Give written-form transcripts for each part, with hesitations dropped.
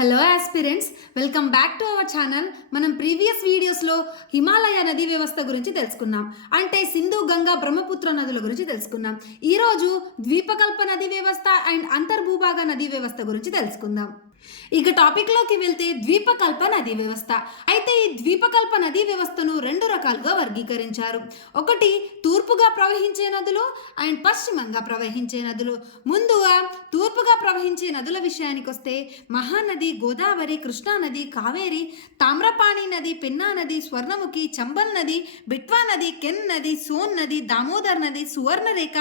Hello aspirants, welcome back to our channel. మనం previous వీడియోస్లో హిమాలయ నదీ వ్యవస్థ గురించి తెలుసుకున్నాం. అంటే సింధు, గంగా, బ్రహ్మపుత్ర నదుల గురించి తెలుసుకున్నాం. ఈరోజు ద్వీపకల్ప నదీ వ్యవస్థ అండ్ అంతర్భూభాగ నదీ వ్యవస్థ గురించి తెలుసుకుందాం. ఇక టాపిక్లోకి వెళ్తే ద్వీపకల్ప నదీ వ్యవస్థ. అయితే ఈ ద్వీపకల్ప నదీ వ్యవస్థను రెండు రకాలుగా వర్గీకరించారు. ఒకటి తూర్పుగా ప్రవహించే నదులు అండ్ పశ్చిమంగా ప్రవహించే నదులు. ముందుగా తూర్పుగా ప్రవహించే నదుల విషయానికి వస్తే మహానది, గోదావరి, కృష్ణానది, కావేరి, తామ్రపాణి నది, పెన్నా నది, స్వర్ణముఖి, చంబల్ నది, బిట్వా నది, కెన్ నది, సోన్ నది, దామోదర్ నది, సువర్ణరేఖ,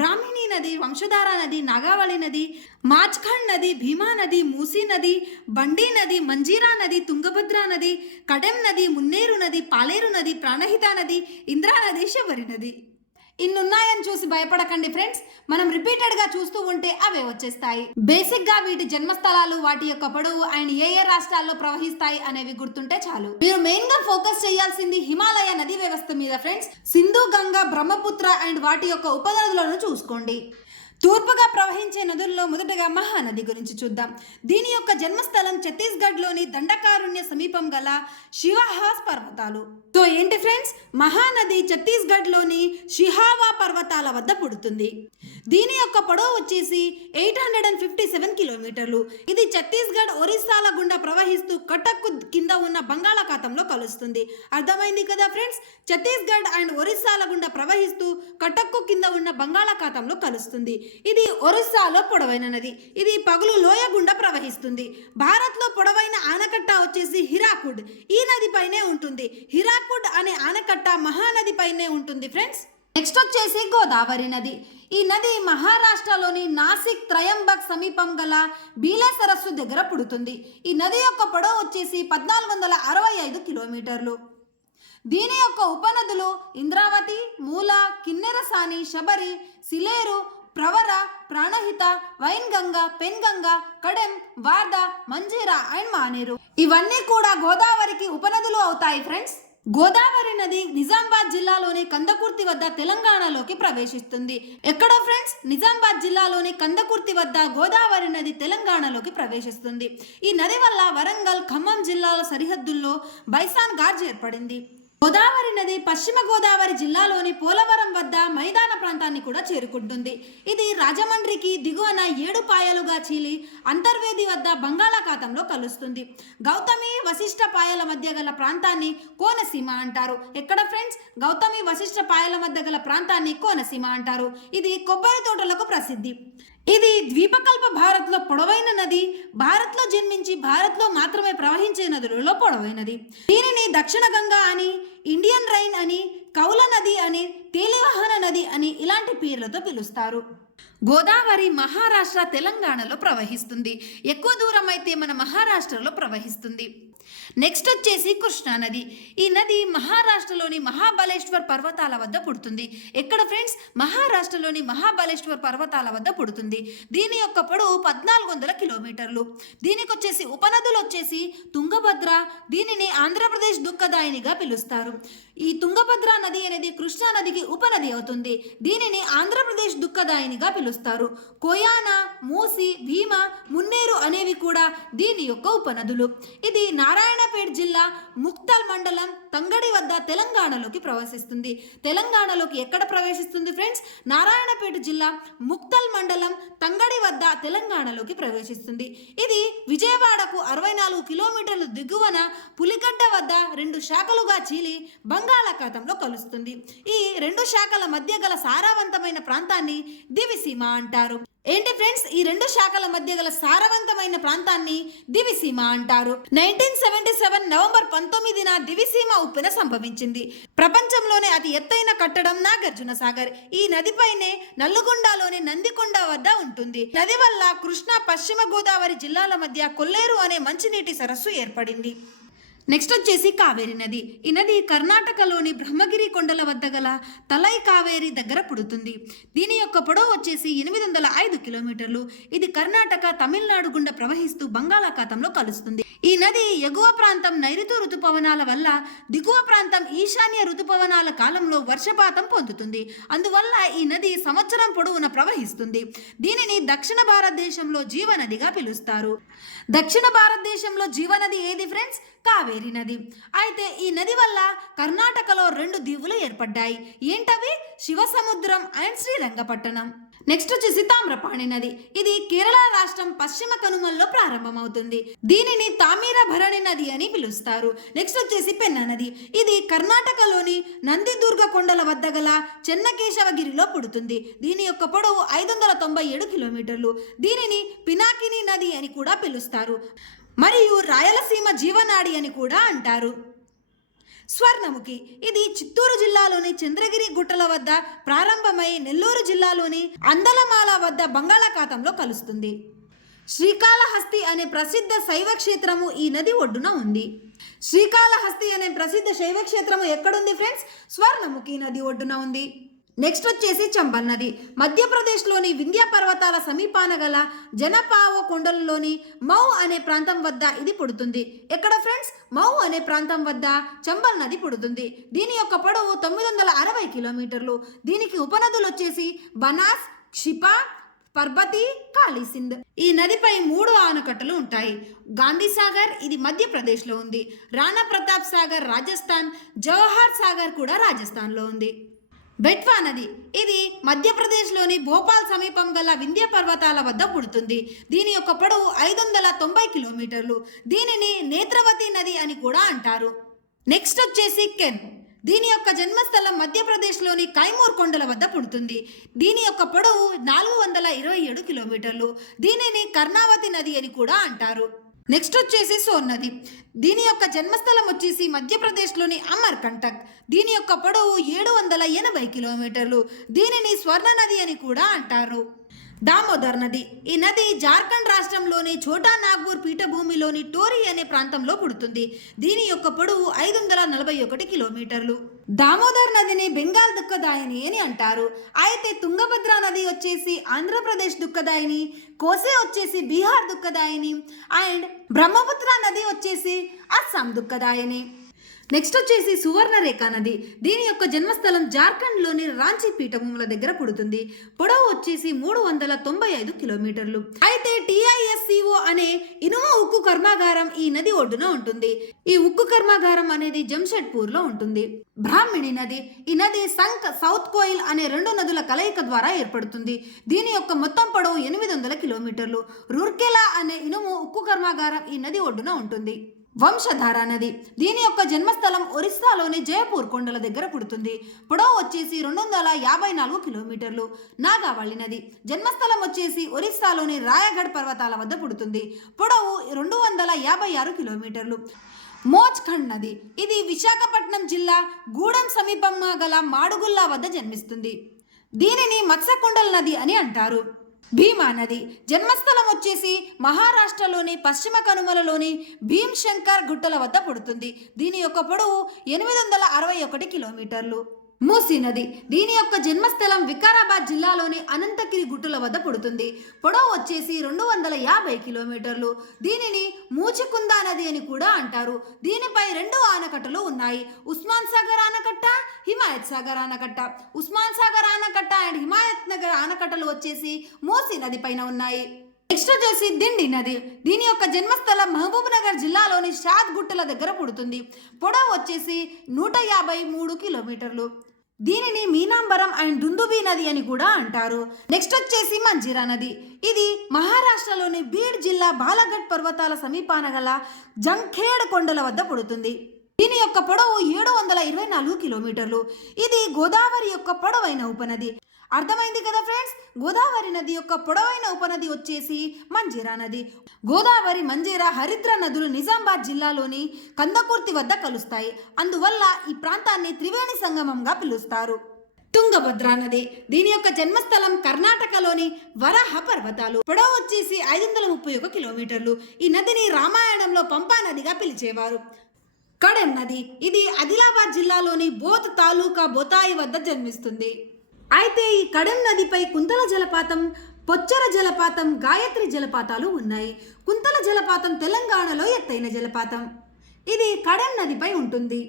బ్రాహ్మిణి నది, వంశధార నది, నాగావళి నది, మాచ్ఖండ్ నది, భీమా నది, మూసీ నది, బండి నది, మంజీరా నది, తుంగభద్ర నది, కడెం నది, మున్నేరు నది, పాలేరు నది, ప్రాణహిత నది, ఇంద్రా నది, శబరి నది. ఇన్నున్నాయని చూసి భయపడకండి ఫ్రెండ్స్, మనం రిపీటెడ్గా చూస్తూ ఉంటే అవే వచ్చేస్తాయి. బేసిక్గా వీటి జన్మస్థలాలు, వాటి యొక్క పొడవు అండ్ ఏ ఏ రాష్ట్రాల్లో ప్రవహిస్తాయి అనేవి గుర్తుంటే చాలు. మీరు మెయిన్గా ఫోకస్ చేయాల్సింది హిమాలయ నదీ వ్యవస్థ మీద ఫ్రెండ్స్. సింధు, గంగా, బ్రహ్మపుత్ర అండ్ వాటి యొక్క ఉపనదులను చూసుకోండి. తూర్పుగా ప్రవహించే నదుల్లో మొదటగా మహానది గురించి చూద్దాం. దీని యొక్క జన్మస్థలం ఛత్తీస్గఢ్లోని దండకారుణ్య సమీపం గల శివాహాస్ పర్వతాలు. సో ఏంటి ఫ్రెండ్స్, మహానది ఛత్తీస్గఢ్లోని షిహావా పర్వతాల వద్ద పుడుతుంది. దీని యొక్క పొడవు వచ్చేసి 857 కిలోమీటర్లు. ఇది ఛత్తీస్గఢ్, ఒరిస్సాల గుండా ప్రవహిస్తూ కటక్ కింద ఉన్న బంగాళాఖాతంలో కలుస్తుంది. అర్థమైంది కదా ఫ్రెండ్స్, ఛత్తీస్గఢ్ అండ్ ఒరిస్సాల గుండా ప్రవహిస్తూ కటక్ కింద ఉన్న బంగాళాఖాతంలో కలుస్తుంది. ఇది ఒరిస్సాలో పొడవైన నది. ఇది పగులు లోయ గుండా ప్రవహిస్తుంది. భారత్లో పొడవైన ఆనకట్ట వచ్చేసి హిరాకుడ్ ఈ నది పైనే ఉంటుంది. హిరాకుడ్ అనే ఆనకట్ట మహానది పైనే ఉంటుంది ఫ్రెండ్స్. నెక్స్ట్ వచ్చేసి గోదావరి నది. ఈ నది మహారాష్ట్రలోని నాసిక్, త్రయంబక్ సమీపం గల బీలే సరస్సు దగ్గర పుడుతుంది. ఈ నది యొక్క పొడవు వచ్చేసి 1465 కిలోమీటర్లు. దీని యొక్క ఉపనదులు ఇంద్రావతి, మూల, కిన్నెరసాని, శబరి, సిలేరు, ప్రవర, ప్రాణహిత, వైన్గంగా, పెన్గంగా, కడెం, వార్దా, మంజీరా అండ్ మానేరు ఇవన్నీ కూడా గోదావరికి ఉపనదులు అవుతాయి ఫ్రెండ్స్. గోదావరి నది నిజామాబాద్ జిల్లాలోని కందకుర్తి వద్ద తెలంగాణలోకి ప్రవేశిస్తుంది. ఎక్కడో ఫ్రెండ్స్, నిజామాబాద్ జిల్లాలోని కందకుర్తి వద్ద గోదావరి నది తెలంగాణలోకి ప్రవేశిస్తుంది. ఈ నది వల్ల వరంగల్, ఖమ్మం జిల్లాల సరిహద్దుల్లో బైసాన్ గార్జ్ ఏర్పడింది. గోదావరి నది పశ్చిమ గోదావరి జిల్లాలోని పోలవరం వద్ద మైదాన ప్రాంతాన్ని కూడా చేరుకుంటుంది. ఇది రాజమండ్రికి దిగువన 7 పాయలుగా చీలి అంతర్వేది వద్ద బంగాళాఖాతంలో కలుస్తుంది. గౌతమి, వశిష్ఠ పాయల మధ్య గల ప్రాంతాన్ని కోనసీమ అంటారు. ఎక్కడ ఫ్రెండ్స్, గౌతమి, వశిష్ఠ పాయల మధ్య గల ప్రాంతాన్ని కోనసీమ అంటారు. ఇది కొబ్బరి తోటలకు ప్రసిద్ధి. ఇది ద్వీపకల్ప భారత్లో పొడవైన నది. భారత్లో జన్మించి భారత్లో మాత్రమే ప్రవహించే నదులలో పొడవైనది. దీనిని దక్షిణ గంగా అని, ఇండియన్ రైన్ అని, కౌల నది అని, తేలివాహన నది అని ఇలాంటి పేర్లతో పిలుస్తారు. గోదావరి మహారాష్ట్ర, తెలంగాణలో ప్రవహిస్తుంది. ఎక్కువ దూరం అయితే మన మహారాష్ట్రలో ప్రవహిస్తుంది. నెక్స్ట్ వచ్చేసి కృష్ణానది. ఈ నది మహారాష్ట్రలోని మహాబలేశ్వర్ పర్వతాల వద్ద పుడుతుంది. ఎక్కడ ఫ్రెండ్స్, మహారాష్ట్రలోని మహాబలేశ్వర్ పర్వతాల వద్ద పుడుతుంది. దీని యొక్క పొడవు 1400 కిలోమీటర్లు. దీనికి వచ్చేసి ఉపనదులు వచ్చేసి తుంగభద్ర. దీనిని ఆంధ్రప్రదేశ్ దుఃఖదాయినిగా పిలుస్తారు. ఈ తుంగభద్ర నది అనేది కృష్ణా నదికి ఉపనది అవుతుంది. దీనిని ఆంధ్రప్రదేశ్ దుఃఖదాయినిగా పిలుస్తారు. కోయానా, మూసి, భీమా, మున్నేరు అనేవి కూడా దీని యొక్క ఉపనదులు. ఇది నారాయణపేట జిల్లా ముక్తల్ మండలం తంగడి వద్ద తెలంగాణలోకి ప్రవేశిస్తుంది. తెలంగాణలోకి ఎక్కడ ప్రవేశిస్తుంది ఫ్రెండ్స్, నారాయణపేట జిల్లా ముక్తల్ మండలం తంగడి వద్ద తెలంగాణలోకి ప్రవేశిస్తుంది. ఇది విజయవాడకు 64 కిలోమీటర్ల దిగువన పులిగడ్డ వద్ద 2 శాఖలుగా చీలి బంగాళాఖాతంలో కలుస్తుంది. ఈ 2 శాఖల మధ్య గల సారవంతమైన ప్రాంతాన్ని దివిసీమ అంటారు. ఏంటి ఫ్రెండ్స్, ఈ 2 శాఖల మధ్య గల సారవంతమైన ప్రాంతాన్ని దివిసీమ అంటారు. 1977 నవంబర్ 19న దివిసీమ ఉప్పెన సంభవించింది. ప్రపంచంలోనే అతి ఎత్తైన కట్టడం నాగార్జున సాగర్ ఈ నదిపైనే నల్గొండలోని నందికొండ వద్ద ఉంటుంది. నది వల్ల కృష్ణా, పశ్చిమ గోదావరి జిల్లాల మధ్య కొల్లేరు అనే మంచినీటి సరస్సు ఏర్పడింది. నెక్స్ట్ వచ్చేసి కావేరి నది. ఈ నది కర్ణాటకలోని బ్రహ్మగిరి కొండల వద్ద గల తలై కావేరి దగ్గర పుడుతుంది. దీని యొక్క పొడవు వచ్చేసి 805 కిలోమీటర్లు. ఇది కర్ణాటక, తమిళనాడు గుండా ప్రవహిస్తూ బంగాళాఖాతంలో కలుస్తుంది. ఈ నది ఎగువ ప్రాంతం నైరుతి ఋతుపవనాల వల్ల, దిగువ ప్రాంతం ఈశాన్య ఋతుపవనాల కాలంలో వర్షపాతం పొందుతుంది. అందువల్ల ఈ నది సంవత్సరం పొడవున ప్రవహిస్తుంది. దీనిని దక్షిణ భారతదేశంలో జీవనదిగా పిలుస్తారు. దక్షిణ భారతదేశంలో జీవనది ఏది ఫ్రెండ్స్? కావేరి నది. అయితే ఈ నది వల్ల కర్ణాటకలో 2 దీవులు ఏర్పడ్డాయి. ఏంటవి? శివసముద్రం అండ్ శ్రీరంగపట్టణం. నెక్స్ట్ వచ్చేసి తామ్రపాణి నది. ఇది కేరళ రాష్ట్రం పశ్చిమ కనుమల్లో ప్రారంభమవుతుంది. దీనిని తామీరభరణి నది అని పిలుస్తారు. నెక్స్ట్ వచ్చేసి పెన్నా నది. ఇది కర్ణాటకలోని నందిదుర్గ కొండల వద్ద గల చెన్నకేశవగిరిలో పుడుతుంది. దీని యొక్క పొడవు 597 కిలోమీటర్లు. దీనిని పినాకిని నది అని కూడా పిలుస్తారు మరియు రాయలసీమ జీవనాడి అని కూడా అంటారు. స్వర్ణముఖి. ఇది చిత్తూరు జిల్లాలోని చంద్రగిరి గుట్టల వద్ద ప్రారంభమై నెల్లూరు జిల్లాలోని అందలమాల వద్ద బంగాళాఖాతంలో కలుస్తుంది. శ్రీకాళహస్తి అనే ప్రసిద్ధ శైవ క్షేత్రము ఈ నది ఒడ్డున ఉంది. శ్రీకాళహస్తి అనే ప్రసిద్ధ శైవ క్షేత్రము ఎక్కడుంది ఫ్రెండ్స్? స్వర్ణముఖి నది ఒడ్డున ఉంది. నెక్స్ట్ వచ్చేసి చంబల్ నది. మధ్యప్రదేశ్లోని వింధ్య పర్వతాల సమీపాన గల జనపావో కొండలలోని మౌ అనే ప్రాంతం వద్ద ఇది పుడుతుంది. ఎక్కడ ఫ్రెండ్స్? మౌ అనే ప్రాంతం వద్ద చంబల్ నది పుడుతుంది. దీని యొక్క పొడవు 960 కిలోమీటర్లు. దీనికి ఉపనదులు వచ్చేసి బనాస్, క్షిపా, పర్బతి, కాళీసింధ్. ఈ నదిపై 3 ఆనకట్టలు ఉంటాయి. గాంధీ సాగర్ ఇది మధ్యప్రదేశ్లో ఉంది. రాణా ప్రతాప్ సాగర్ రాజస్థాన్, జవహర్ సాగర్ కూడా రాజస్థాన్లో ఉంది. బెట్వా నది. ఇది మధ్యప్రదేశ్లోని భోపాల్ సమీపం గల వింధ్య పర్వతాల వద్ద పుడుతుంది. దీని యొక్క పొడవు 590 కిలోమీటర్లు. దీనిని నేత్రవతి నది అని కూడా అంటారు. నెక్స్ట్ వచ్చేసి కెన్. దీని యొక్క జన్మస్థలం మధ్యప్రదేశ్లోని కైమూర్ కొండల వద్ద పుడుతుంది. దీని యొక్క పొడవు 427 కిలోమీటర్లు. దీనిని కర్ణావతి నది అని కూడా అంటారు. నెక్స్ట్ వచ్చేసి సోన్ నది. దీని యొక్క జన్మస్థలం వచ్చేసి మధ్యప్రదేశ్లోని అమర్కంటక్. దీని యొక్క పొడవు 780 కిలోమీటర్లు. దీనిని స్వర్ణ నది అని కూడా అంటారు. దామోదర్ నది. ఈ నది జార్ఖండ్ రాష్ట్రంలోని ఛోటా నాగ్పూర్ పీఠభూమిలోని టోరీ అనే ప్రాంతంలో పుడుతుంది. దీని యొక్క పొడవు 541 కిలోమీటర్లు. దామోదర్ నదిని బెంగాల్ దుఃఖదాయిని అని అంటారు. అయితే తుంగభద్ర నది వచ్చేసి ఆంధ్రప్రదేశ్ దుఃఖదాయిని, కోసే వచ్చేసి బీహార్ దుఃఖదాయిని అండ్ బ్రహ్మపుత్ర నది వచ్చేసి అస్సాం దుఃఖదాయిని. నెక్స్ట్ వచ్చేసి సువర్ణరేఖ నది. దీని యొక్క జన్మస్థలం జార్ఖండ్లోని రాంచీ పీఠభూముల దగ్గర పుడుతుంది. పొడవు వచ్చేసి 395 కిలోమీటర్లు. అయితే TISCO అనే ఇనుము ఉక్కు కర్మాగారం ఈ నది ఒడ్డున ఉంటుంది. ఈ ఉక్కు కర్మాగారం అనేది జంషెడ్పూర్లో ఉంటుంది. బ్రాహ్మిణి నది. ఈ నది సంక్, సౌత్ కోయిల్ అనే 2 నదుల కలయిక ద్వారా ఏర్పడుతుంది. దీని యొక్క మొత్తం పొడవు 800 కిలోమీటర్లు. రూర్కెలా అనే ఇనుము ఉక్కు కర్మాగారం ఈ నది ఒడ్డున ఉంటుంది. వంశధార నది. దీని యొక్క జన్మస్థలం ఒరిస్సాలోని జయపూర్ కొండల దగ్గర పుడుతుంది. పొడవు వచ్చేసి 254 కిలోమీటర్లు. నాగావళి నది. జన్మస్థలం వచ్చేసి ఒరిస్సాలోని రాయగఢ్ పర్వతాల వద్ద పుడుతుంది. పొడవు 256 కిలోమీటర్లు. మోచ్ఖండ్ నది. ఇది విశాఖపట్నం జిల్లా గూడెం సమీపంగా గల మాడుగుల్లా వద్ద జన్మిస్తుంది. దీనిని మత్స్యకుండల నది అని అంటారు. భీమా నది. జన్మస్థలం వచ్చేసి మహారాష్ట్రలోని పశ్చిమ కనుమలలోని భీమ్శంకర్ గుట్టల వద్ద పుడుతుంది. దీని యొక్క పొడవు 861 కిలోమీటర్లు. మూసీ నది. దీని యొక్క జన్మస్థలం వికారాబాద్ జిల్లాలోని అనంతగిరి గుట్టల వద్ద పుడుతుంది. పొడవు వచ్చేసి 250 కిలోమీటర్లు. దీనిని మూచికుందా నది అని కూడా అంటారు. దీనిపై 2 ఆనకట్టలు ఉన్నాయి. ఉస్మాన్ సాగర్ ఆనకట్ట, హిమాయత్ సాగర్ ఆనకట్ట. ఉస్మాన్ సాగర్ ఆనకట్ట అండ్ హిమాయత్ నగర్ ఆనకట్టలు వచ్చేసి మూసీ నది పైన ఉన్నాయి. నెక్స్ట్ వచ్చేసి దిండి నది. దీని యొక్క జన్మస్థలం మహబూబ్ నగర్ జిల్లాలోని షాద్ గుట్టల దగ్గర పుడుతుంది. పొడవు వచ్చేసి 153 కిలోమీటర్లు. దీనిని మీనాంబరం అండ్ దుందుబి నది అని కూడా అంటారు. నెక్స్ట్ వచ్చేసి మంజీరా నది. ఇది మహారాష్ట్రలోని బీడ్ జిల్లా బాలగఢ్ పర్వతాల సమీపాన గల జంఖేడ్ కొండల వద్ద పుడుతుంది. దీని యొక్క పొడవు 724 కిలోమీటర్లు. ఇది గోదావరి యొక్క పొడవైన ఉపనది. అర్థమైంది కదా ఫ్రెండ్స్? గోదావరి నది యొక్క పొడవైన ఉపనది వచ్చేసి మంజీరా నది. గోదావరి, మంజీరా, హరిద్ర నదులు నిజామాబాద్ జిల్లాలోని కందకుర్తి వద్ద కలుస్తాయి. అందువల్ల ఈ ప్రాంతాన్ని త్రివేణి సంగమంగా పిలుస్తారు. తుంగభద్ర నది. దీని యొక్క జన్మస్థలం కర్ణాటకలోని వరాహ పర్వతాలు. పొడవు వచ్చేసి 531 కిలోమీటర్లు. ఈ నదిని రామాయణంలో పంపా నదిగా పిలిచేవారు. కడెం నది. ఇది ఆదిలాబాద్ జిల్లాలోని బోధ్ తాలూకా బొతాయి వద్ద జన్మిస్తుంది. అయితే ఈ కడెం నదిపై కుంతల జలపాతం, పొచ్చర జలపాతం, గాయత్రి జలపాతాలు ఉన్నాయి. కుంతల జలపాతం తెలంగాణలో ఎత్తైన జలపాతం. ఇది కడెం నదిపై ఉంటుంది.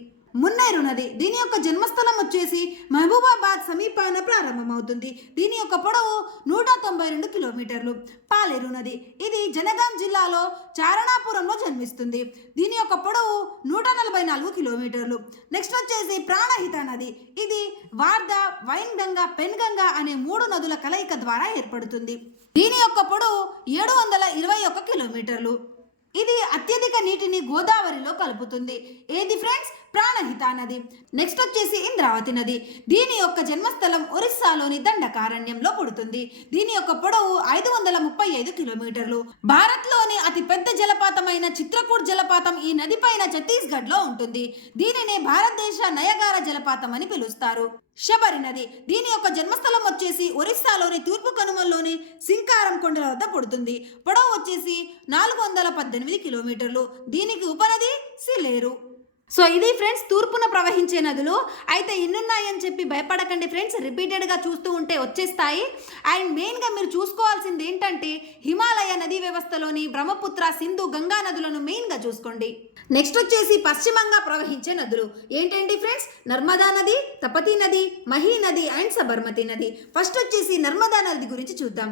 మున్నేరు నది దీని యొక్క జన్మస్థలం వచ్చేసి మహబూబాబాద్ సమీపాన ప్రారంభమవుతుంది. దీని యొక్క పొడవు 192 కిలోమీటర్లు. పాలేరు నది ఇది జనగాం జిల్లాలో చారణాపురంలో జన్మిస్తుంది. దీని యొక్క పొడవు 144 కిలోమీటర్లు. నెక్స్ట్ వచ్చేసి ప్రాణహిత నది ఇది వార్ధా, వైన్గంగా, పెన్గంగా అనే 3 నదుల కలయిక ద్వారా ఏర్పడుతుంది. దీని యొక్క పొడవు 721 కిలోమీటర్లు. ఇది అత్యధిక నీటిని గోదావరిలో కలుపుతుంది. ఏది ఫ్రెండ్స్? ప్రాణహిత నది. నెక్స్ట్ వచ్చేసి ఇంద్రావతి నది. దీని యొక్క జన్మస్థలం ఒరిస్సాలోని దండకారణ్యంలో పుడుతుంది. దీని యొక్క పొడవు 535 కిలోమీటర్లు. భారత్లోని అతి పెద్ద జలపాతమైన చిత్రకూట్ జలపాతం ఈ నది పైన ఛత్తీస్గఢ్లో ఉంటుంది. దీనిని భారతదేశ నయగార జలపాతం అని పిలుస్తారు. శబరి నది దీని యొక్క జన్మస్థలం వచ్చేసి ఒరిస్సాలోని తూర్పు కనుమల్లోని సింకారం కొండల వద్ద పుడుతుంది. పొడవు వచ్చేసి 418 కిలోమీటర్లు. దీనికి ఉపనది సిలేరు. సో ఇది ఫ్రెండ్స్ తూర్పున ప్రవహించే నదులు. అయితే ఇన్నున్నాయని చెప్పి భయపడకండి ఫ్రెండ్స్, రిపీటెడ్గా చూస్తూ ఉంటే వచ్చేస్తాయి. అండ్ మెయిన్గా మీరు చూసుకోవాల్సింది ఏంటంటే హిమాలయ నదీ వ్యవస్థలోని బ్రహ్మపుత్ర, సింధు, గంగా నదులను మెయిన్గా చూసుకోండి. నెక్స్ట్ వచ్చేసి పశ్చిమంగా ప్రవహించే నదులు ఏంటండి ఫ్రెండ్స్? నర్మదా నది, తపతీ నది, మహీ నది అండ్ సబర్మతి నది. ఫస్ట్ వచ్చేసి నర్మదా నది గురించి చూద్దాం.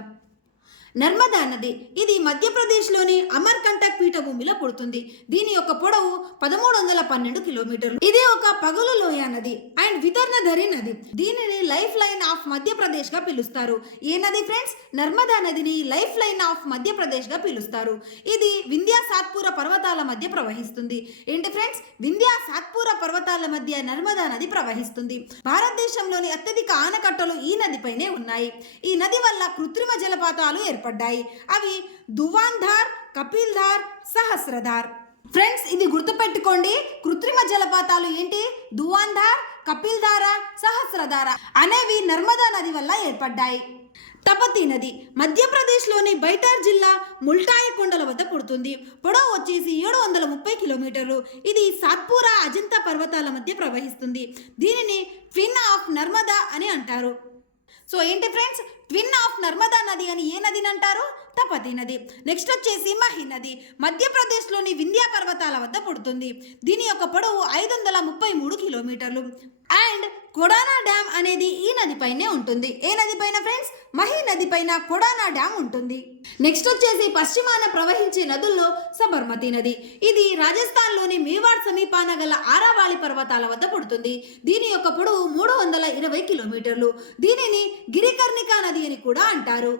నర్మదా నది ఇది మధ్యప్రదేశ్లోని అమర్కంటక్ పీఠభూమిలో పుడుతుంది. దీని యొక్క పొడవు 1312 కిలోమీటర్లు. ఇది ఒక పగులు లోయ నది అండ్ వితర్ణధరి నది. దీనిని లైఫ్ లైన్ ఆఫ్ మధ్యప్రదేశ్ గా పిలుస్తారు. ఏ నది ఫ్రెండ్స్? నర్మదా నదిని లైఫ్ లైన్ ఆఫ్ మధ్యప్రదేశ్ గా పిలుస్తారు. ఇది వింధ్యా సాత్పుర పర్వతాల మధ్య ప్రవహిస్తుంది. ఏంటి ఫ్రెండ్స్? వింధ్యా సాత్పుర పర్వతాల మధ్య నర్మదా నది ప్రవహిస్తుంది. భారతదేశంలోని అత్యధిక ఆనకట్టలు ఈ నదిపైనే ఉన్నాయి. ఈ నది వల్ల కృత్రిమ జలపాతాలు పడ్డాయి. అవి దువాంధార్, కపిల్ధార్, సహస్రధార్. ఫ్రెండ్స్ ఇది గుర్తుపెట్టుకోండి. కృత్రిమ జలపాతాలు ఏంటి? దువాంధార్, కపిల్ధార, సహస్రధార అనేవి నర్మదా నది వల్ల ఏర్పడ్డాయి. తపతీ నది మధ్యప్రదేశ్లోని బైటార్ జిల్లా ముల్టాయి కొండల వద్ద పుడుతుంది. పొడవు వచ్చేసి 730 కిలోమీటర్లు. ఇది సాత్పురా, అజంతా పర్వతాల మధ్య ప్రవహిస్తుంది. దీనిని ట్విన్ ఆఫ్ నర్మదా అని అంటారు. సో ఏంటి ఫ్రెండ్స్? ట్విన్ ఆఫ్ నర్మదా నది అని ఏ నదిని అంటారు? తపతీ నది. నెక్స్ట్ వచ్చేసి మహి నది మధ్యప్రదేశ్లోని వింధ్యా పర్వతాల వద్ద పుడుతుంది. దీని యొక్క పొడవు 533 కిలోమీటర్లు. అండ్ కొడానా డ్యామ్ అనేది ఈ నది పైనే ఉంటుంది. ఏ నది పైన ఫ్రెండ్స్? మహి నది పైన కొడానా డ్యామ్ ఉంటుంది. నెక్స్ట్ వచ్చేసి పశ్చిమాన ప్రవహించే నదుల్లో సబర్మతి నది. ఇది రాజస్థాన్లోని మేవాడ్ సమీపాన గల ఆరావాలి పర్వతాల వద్ద పుడుతుంది. దీని యొక్క పొడవు 320 కిలోమీటర్లు. దీనిని గిరికర్ణికా నది అని కూడా అంటారు.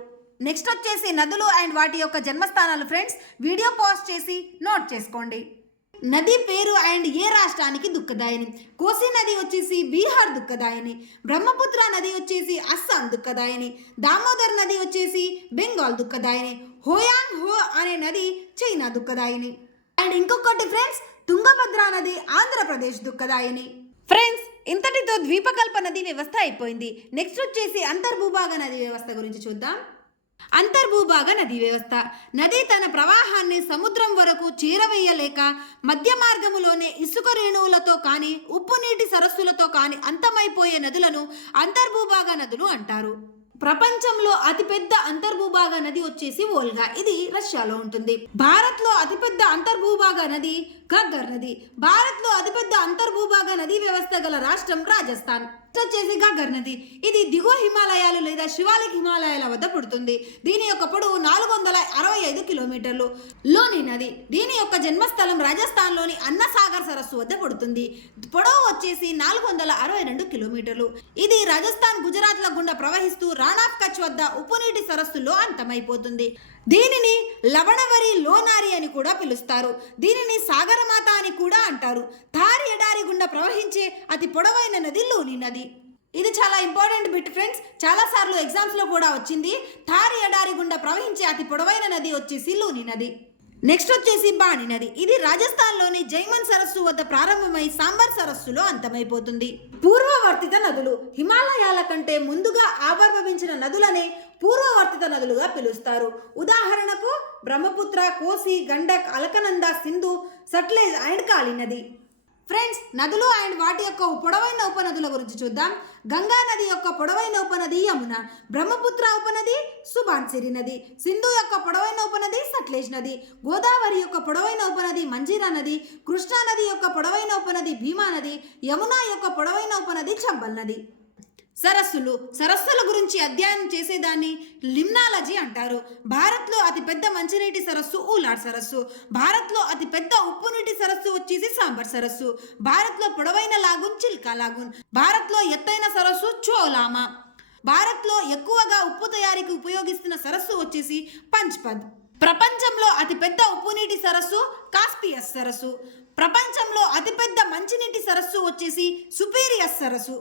నెక్స్ట్ వచ్చేసి నదులు అండ్ వాటి యొక్క జన్మస్థానాలు ఫ్రెండ్స్. వీడియో పాజ్ చేసి నోట్ చేసుకోండి. నది పేరు అండ్ ఏ రాష్ట్రానికి దుఃఖదాయిని? కోసి నది వచ్చేసి బీహార్ దుఃఖదాయిని. బ్రహ్మపుత్ర నది వచ్చేసి అస్సాం దుఃఖదాయిని. దామోదర్ నది వచ్చేసి బెంగాల్ దుఃఖదాయిని. హోయాంగ్ హో అనే నది చైనా దుఃఖదాయిని. అండ్ ఇంకొకటి ఫ్రెండ్స్, తుంగభద్ర నది ఆంధ్రప్రదేశ్ దుఃఖదాయిని. ఫ్రెండ్స్ ఇంతటితో ద్వీపకల్ప నది వ్యవస్థ అయిపోయింది. నెక్స్ట్ వచ్చేసి అంతర్భూభాగ నది వ్యవస్థ గురించి చూద్దాం. అంతర్భూభాగ నదీ వ్యవస్థ. నది తన ప్రవాహాన్ని సముద్రం వరకు చేరవేయలేక మధ్య మార్గములోనే ఇసుక రేణువులతో కానీ ఉప్పు నీటి సరస్సులతో కానీ అంతమైపోయే నదులను అంతర్భూభాగ నదులు అంటారు. ప్రపంచంలో అతిపెద్ద అంతర్భూభాగ నది వచ్చేసి వోల్గా. ఇది రష్యాలో ఉంటుంది. భారత్లో అతిపెద్ద అంతర్భూభాగ నది ఘగ్గర్ నది. భారత్లో అతిపెద్ద అంతర్భూభాగ నదీ వ్యవస్థ గల రాష్ట్రం రాజస్థాన్. వచ్చేసి ఘగ్గర్ నది ఇది దిగువ హిమాలయాలు లేదా శివాలిక్ హిమాలయాల వద్ద పుడుతుంది. దీని యొక్క పొడవు 465 కిలోమీటర్లు. లోని నది దీని యొక్క జన్మస్థలం రాజస్థాన్లోని అన్నసాగర్ సరస్సు వద్ద పుడుతుంది. పొడవు వచ్చేసి 462 కిలోమీటర్లు. ఇది రాజస్థాన్, గుజరాత్ల గుండా ప్రవహిస్తూ రాణ్ ఆఫ్ కచ్ వద్ద ఉప్పునీటి సరస్సులో అంతమైపోతుంది. దీనిని లవణవరి, లోనారి అని కూడా పిలుస్తారు. దీనిని సాగరమాత అని కూడా అంటారు. థార్ ఎడారి గుండా ప్రవహించే అతి పొడవైన నది లోని నది. ఇది చాలా ఇంపార్టెంట్ బిట్ ఫ్రెండ్స్. చాలాసార్లు ఎగ్జామ్స్లో కూడా వచ్చింది. థార్ ఎడారి గుండా ప్రవహించే అతి పొడవైన నది వచ్చేసి లోని నది. నెక్స్ట్ వచ్చేసి బాణి నది. ఇది రాజస్థాన్లోని జైమన్ సరస్సు వద్ద ప్రారంభమై సాంబర్ సరస్సులో అంతమైపోతుంది. పూర్వవర్తిత నదులు హిమాలయాల కంటే ముందుగా ఆవిర్భవించిన నదులనే పూర్వవర్తిత నదులుగా పిలుస్తారు. ఉదాహరణకు బ్రహ్మపుత్ర, కోసి, గండక్, అలకనంద, సింధు, సట్లెజ్ అండ్ కాళీ నది. ఫ్రెండ్స్, నదులు అండ్ వాటి యొక్క పొడవైన ఉపనదుల గురించి చూద్దాం. గంగా నది యొక్క పొడవైన ఉపనది యమున, బ్రహ్మపుత్ర ఉపనది సుబాన్సిరి నది, సింధు యొక్క పొడవైన ఉపనది సట్లెజ్ నది, గోదావరి యొక్క పొడవైన ఉపనది మంజీరా నది, కృష్ణా నది యొక్క పొడవైన ఉపనది భీమా నది, యమున యొక్క పొడవైన ఉపనది చంబల్ నది. సరస్సుల గురించి అధ్యయనం చేసేదాన్ని లిమ్నాలజీ అంటారు. భారత్లో అతిపెద్ద మంచినీటి సరస్సు ఊలాడ్ సరస్సు, భారత్లో అతిపెద్ద ఉప్పు నీటి సరస్సు వచ్చేసి సాంబర్ సరస్సు, భారత్లో పొడవైన లాగున్ చిల్కా లాగున్, భారత్లో ఎత్తైన సరస్సు చోలామా, భారత్లో ఎక్కువగా ఉప్పు తయారీకి ఉపయోగిస్తున్న సరస్సు వచ్చేసి పంచ్పద్, ప్రపంచంలో అతిపెద్ద ఉప్పు నీటి సరస్సు కాస్పియస్ సరస్సు, ప్రపంచంలో అతిపెద్ద మంచినీటి సరస్సు వచ్చేసి సుపీరియస్ సరస్సు.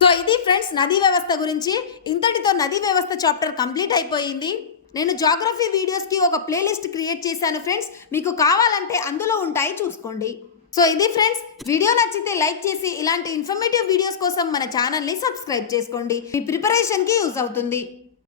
సో ఇది ఫ్రెండ్స్ నదీ వ్యవస్థ గురించి. ఇంతటితో నదీ వ్యవస్థ చాప్టర్ కంప్లీట్ అయిపోయింది. నేను జాగ్రఫీ వీడియోస్కి ఒక ప్లేలిస్ట్ క్రియేట్ చేశాను ఫ్రెండ్స్, మీకు కావాలంటే అందులో ఉంటాయి, చూసుకోండి. సో ఇది ఫ్రెండ్స్, వీడియో నచ్చితే లైక్ చేసి ఇలాంటి ఇన్ఫర్మేటివ్ వీడియోస్ కోసం మన ఛానల్ని సబ్స్క్రైబ్ చేసుకోండి. మీ ప్రిపరేషన్కి యూజ్ అవుతుంది.